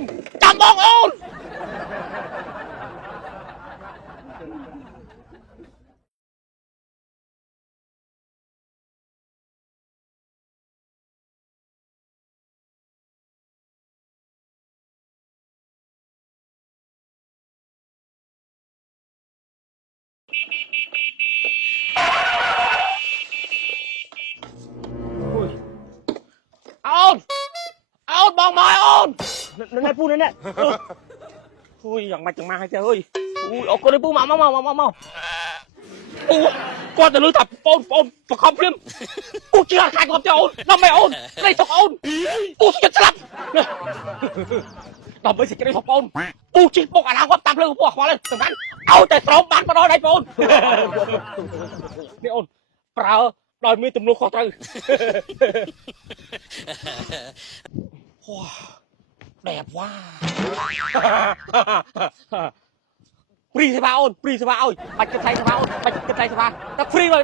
បងចាំបងអូនអូនអូនបងមកអូនណែពូណែអូយយ៉ាងម៉េចចឹងមកហើយចេះអើយអូយអរគុណពូមកពូគាត់ទៅលើថាបងបខំភ្លាមពូជឿខ្លាចគាត់ទេអូនដល់មិនអូនស្ដីទុកអូនពូចិត្តស្លាប់ដើម្បីសេចក្តីរបស់បងពូជិះពុកអាណាគាត់តាមភ្លើងពូអស់ខ្វល់ហើយសំខាន់ឲ្យតែស្រោមបានមកដល់ដៃបងនេះអូនប្រើដោយមានទំនួលខុសត្រូវđẹp quá free thế ba ôn free thế ba ơi bạch cái thay thế ba ôn bạch cái thay thế ba nó free rồi